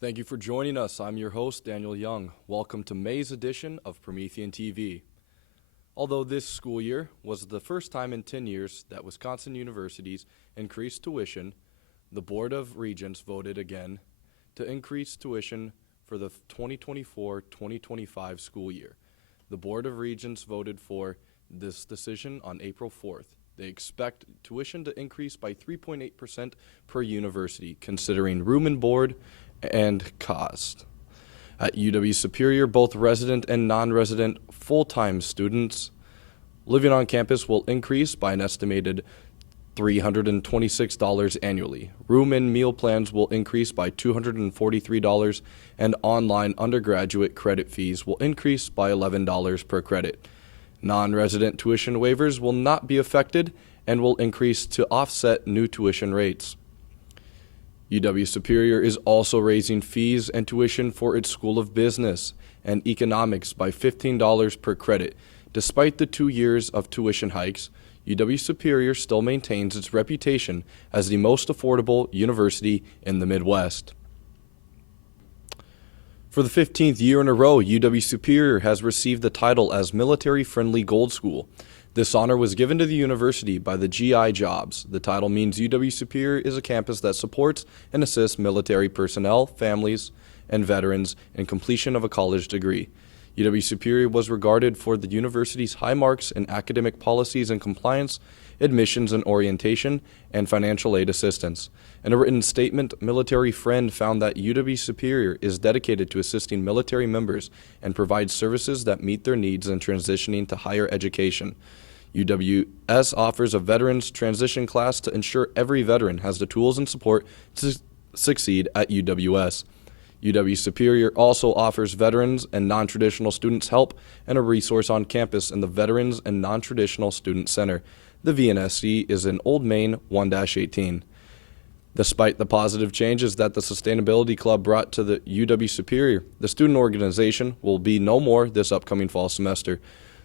Thank you for joining us. I'm your host, Daniel Young. Welcome to May's edition of Promethean TV. Although this school year was the first time in 10 years that Wisconsin universities increased tuition, the Board of Regents voted again to increase tuition for the 2024-2025 school year. The Board of Regents voted for this decision on April 4th. They expect tuition to increase by 3.8% per university, considering room and board and cost. At UW-Superior, both resident and non-resident full-time students living on campus will increase by an estimated $326 annually. Room and meal plans will increase by $243, and online undergraduate credit fees will increase by $11 per credit. Non-resident tuition waivers will not be affected and will increase to offset new tuition rates. UW-Superior is also raising fees and tuition for its School of Business and Economics by $15 per credit. Despite the 2 years of tuition hikes, UW-Superior still maintains its reputation as the most affordable university in the Midwest. For the 15th year in a row, UW-Superior has received the title as Military-Friendly Gold School. This honor was given to the university by the GI Jobs. The title means UW-Superior is a campus that supports and assists military personnel, families, and veterans in completion of a college degree. UW-Superior was regarded for the university's high marks in academic policies and compliance, admissions and orientation, and financial aid assistance. In a written statement, Military Friend found that UW-Superior is dedicated to assisting military members and provides services that meet their needs in transitioning to higher education. UWS offers a veterans transition class to ensure every veteran has the tools and support to succeed at UWS. UW-Superior also offers veterans and non-traditional students help and a resource on campus in the Veterans and Non-Traditional Student Center. The VNSC is in Old Main 1-18. Despite the positive changes that the Sustainability Club brought to the UW-Superior, the student organization will be no more this upcoming fall semester.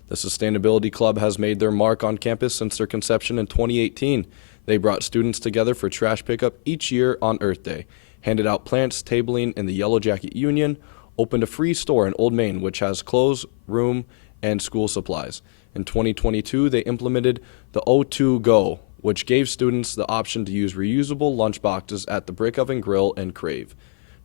The Sustainability Club has made their mark on campus since their conception in 2018. They brought students together for trash pickup each year on Earth Day, handed out plants, tabling in the Yellow Jacket Union, opened a free store in Old Main which has clothes, room, and school supplies. In 2022, they implemented the O2 Go, which gave students the option to use reusable lunchboxes at the Brick Oven Grill and Crave.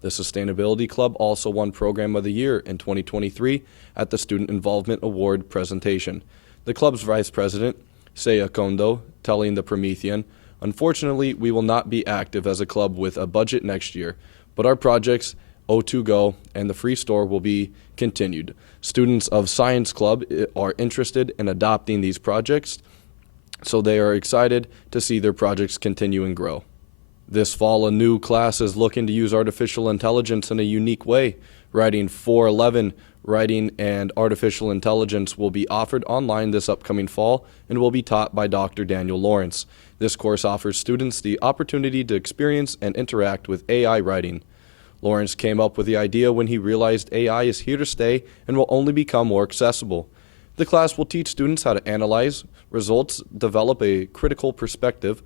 The Sustainability Club also won Program of the Year in 2023 at the Student Involvement Award presentation. The club's vice president, Saya Kondo, telling the Promethean, "Unfortunately, we will not be active as a club with a budget next year, but our projects, O2 Go and the Free Store, will be continued. Students of Science Club are interested in adopting these projects, so they are excited to see their projects continue and grow." This fall, a new class is looking to use artificial intelligence in a unique way. Writing 411, Writing and Artificial Intelligence will be offered online this upcoming fall and will be taught by Dr. Daniel Lawrence. This course offers students the opportunity to experience and interact with AI writing. Lawrence came up with the idea when he realized AI is here to stay and will only become more accessible. The class will teach students how to analyze results, develop a critical perspective,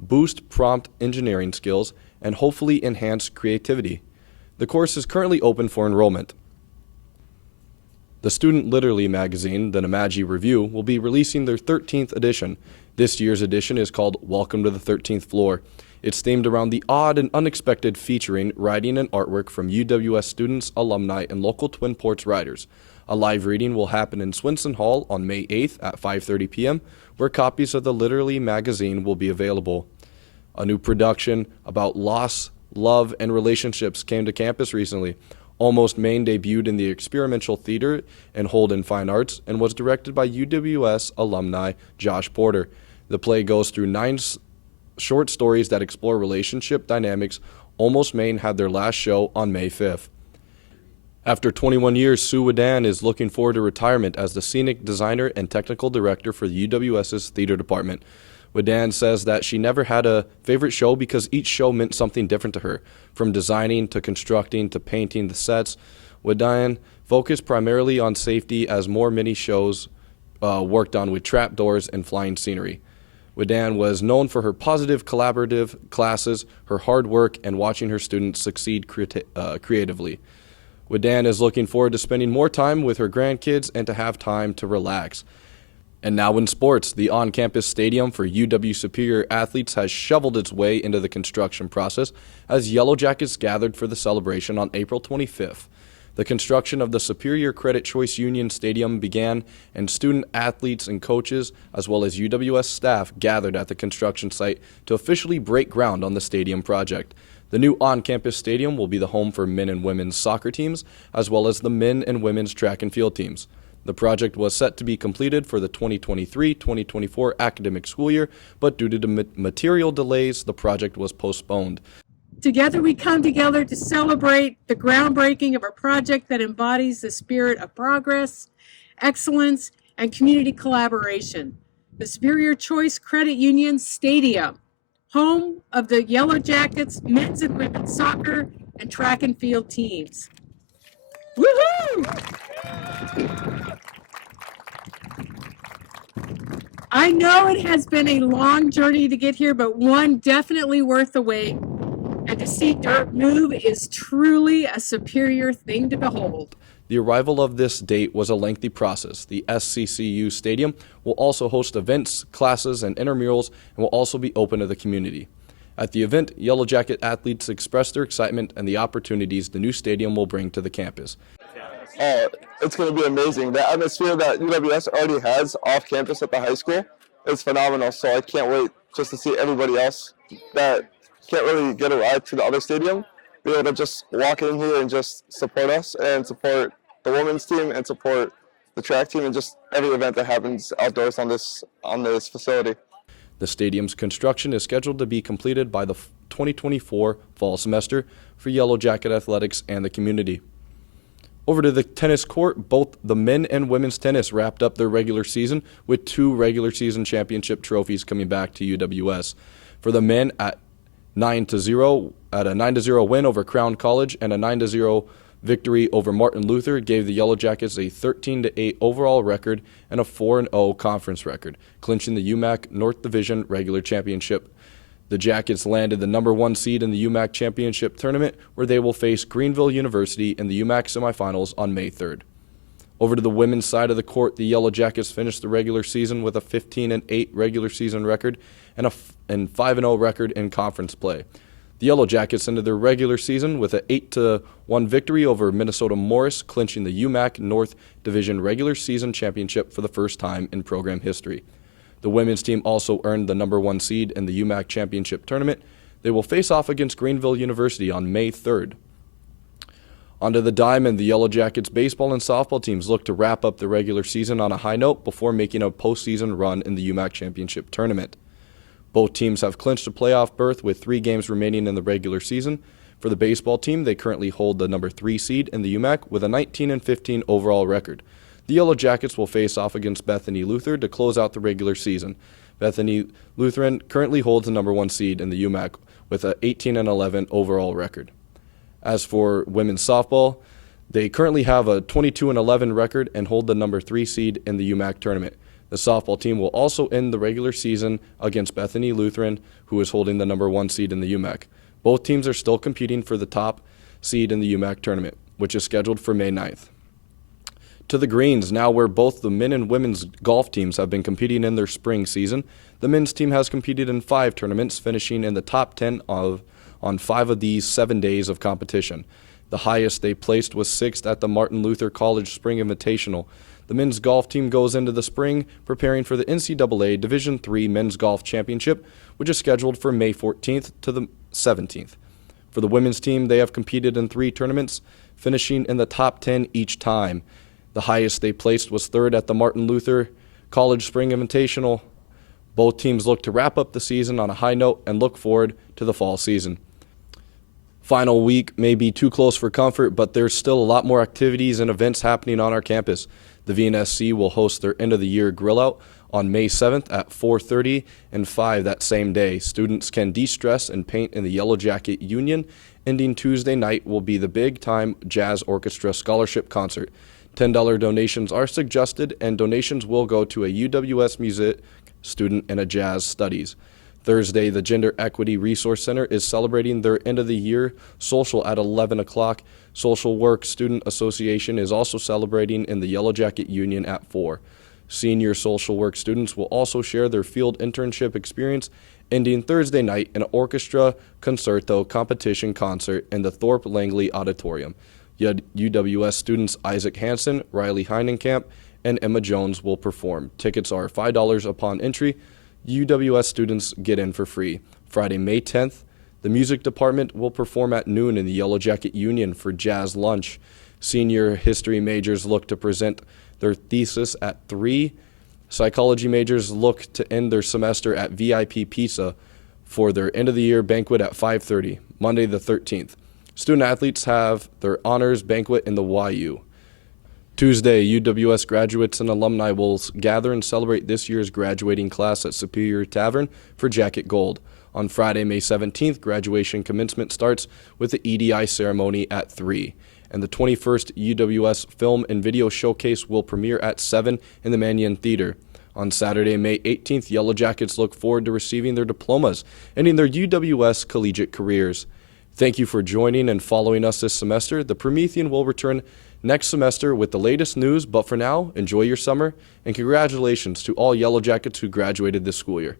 boost prompt engineering skills, and hopefully enhance creativity. The course is currently open for enrollment. The student literary magazine, the Namaji Review, will be releasing their 13th edition. This year's edition is called Welcome to the 13th Floor. It's themed around the odd and unexpected, featuring writing and artwork from UWS students, alumni, and local Twin Ports writers. A live reading will happen in Swinson Hall on May 8th at 5:30 p.m., where copies of the literary magazine will be available. A new production about loss, love, and relationships came to campus recently. Almost Maine debuted in the Experimental Theater and Holden Fine Arts and was directed by UWS alumni Josh Porter. The play goes through 9 short stories that explore relationship dynamics. Almost Maine had their last show on May 5th. After 21 years, Sue Wadan is looking forward to retirement as the scenic designer and technical director for the UWS's theater department. Wadan says that she never had a favorite show because each show meant something different to her. From designing to constructing to painting the sets, Wadan focused primarily on safety as more mini shows worked on with trapdoors and flying scenery. Wadan was known for her positive collaborative classes, her hard work, and watching her students succeed creatively. Wadan is looking forward to spending more time with her grandkids and to have time to relax. And now in sports, the on-campus stadium for UW Superior athletes has shoveled its way into the construction process as Yellow Jackets gathered for the celebration on April 25th. The construction of the Superior Credit Choice Union Stadium began, and student athletes and coaches, as well as UWS staff, gathered at the construction site to officially break ground on the stadium project. The new on-campus stadium will be the home for men and women's soccer teams, as well as the men and women's track and field teams. The project was set to be completed for the 2023-2024 academic school year, but due to material delays, the project was postponed. Together we come together to celebrate the groundbreaking of a project that embodies the spirit of progress, excellence, and community collaboration. The Superior Choice Credit Union Stadium, home of the Yellow Jackets men's and women's soccer and track and field teams. Woohoo! I know it has been a long journey to get here, but one definitely worth the wait. And to see dirt move is truly a superior thing to behold. The arrival of this date was a lengthy process. The SCCU Stadium will also host events, classes, and intramurals, and will also be open to the community. At the event, Yellow Jacket athletes expressed their excitement and the opportunities the new stadium will bring to the campus. Oh, it's going to be amazing. The atmosphere that UWS already has off campus at the high school is phenomenal, so I can't wait just to see everybody else that can't really get a ride to the other stadium be able to just walk in here and just support us and support the women's team and support the track team and just every event that happens outdoors on this facility. The stadium's construction is scheduled to be completed by the 2024 fall semester for Yellow Jacket athletics and the community. Over to the tennis court, both the men and women's tennis wrapped up their regular season with 2 regular season championship trophies coming back to UWS. For the men at a 9-0 win over Crown College and a 9-0 victory over Martin Luther gave the Yellow Jackets a 13-8 overall record and a 4-0 conference record, clinching the UMAC North Division regular championship. The Jackets landed the number 1 seed in the UMAC championship tournament, where they will face Greenville University in the UMAC semifinals on May 3rd. Over to the women's side of the court, the Yellow Jackets finished the regular season with a 15-8 regular season record and a 5-0 record in conference play. The Yellow Jackets ended their regular season with an 8-1 victory over Minnesota Morris, clinching the UMAC North Division regular season championship for the first time in program history. The women's team also earned the number 1 seed in the UMAC championship tournament. They will face off against Greenville University on May 3rd. Onto the diamond, the Yellow Jackets baseball and softball teams look to wrap up the regular season on a high note before making a postseason run in the UMAC championship tournament. Both teams have clinched a playoff berth with 3 games remaining in the regular season. For the baseball team, they currently hold the number 3 seed in the UMAC with a 19-15 overall record. The Yellow Jackets will face off against Bethany Luther to close out the regular season. Bethany Lutheran currently holds the number 1 seed in the UMAC with an 18-11 overall record. As for women's softball, they currently have a 22-11 record and hold the number 3 seed in the UMAC tournament. The softball team will also end the regular season against Bethany Lutheran, who is holding the number 1 seed in the UMAC. Both teams are still competing for the top seed in the UMAC tournament, which is scheduled for May 9th. To the greens, now where both the men and women's golf teams have been competing in their spring season. The men's team has competed in 5 tournaments, finishing in the top 10 on 5 of these 7 days of competition. The highest they placed was 6th at the Martin Luther College Spring Invitational. The men's golf team goes into the spring preparing for the NCAA Division III Men's Golf Championship, which is scheduled for May 14th to the 17th. For the women's team, they have competed in 3 tournaments, finishing in the top 10 each time. The highest they placed was 3rd at the Martin Luther College Spring Invitational. Both teams look to wrap up the season on a high note and look forward to the fall season. Final week may be too close for comfort, but there's still a lot more activities and events happening on our campus. The VNSC will host their end-of-the-year grill out on May 7th at 4:30 and 5 that same day. Students can de-stress and paint in the Yellow Jacket Union. Ending Tuesday night will be the Big Time Jazz Orchestra Scholarship Concert. $10 donations are suggested, and donations will go to a UWS student in a jazz studies. Thursday, the Gender Equity Resource Center is celebrating their end of the year social at 11 o'clock. Social Work Student Association is also celebrating in the Yellow Jacket Union at 4. Senior social work students will also share their field internship experience, ending Thursday night in an orchestra concerto competition concert in the Thorpe Langley Auditorium. UWS students Isaac Hansen, Riley Heinenkamp, and Emma Jones will perform. Tickets are $5 upon entry. UWS students get in for free. Friday, May 10th, the music department will perform at noon in the Yellow Jacket Union for jazz lunch. Senior history majors look to present their thesis at 3. Psychology majors look to end their semester at VIP Pizza for their end-of-the-year banquet at 5:30, Monday the 13th. Student athletes have their honors banquet in the YU. Tuesday, UWS graduates and alumni will gather and celebrate this year's graduating class at Superior Tavern for Jacket Gold. On Friday, May 17th, graduation commencement starts with the EDI ceremony at 3. And the 21st UWS Film and Video Showcase will premiere at 7 in the Mannion Theater. On Saturday, May 18th, Yellow Jackets look forward to receiving their diplomas, ending their UWS collegiate careers. Thank you for joining and following us this semester. The Promethean will return next semester with the latest news, but for now, enjoy your summer, and congratulations to all Yellow Jackets who graduated this school year.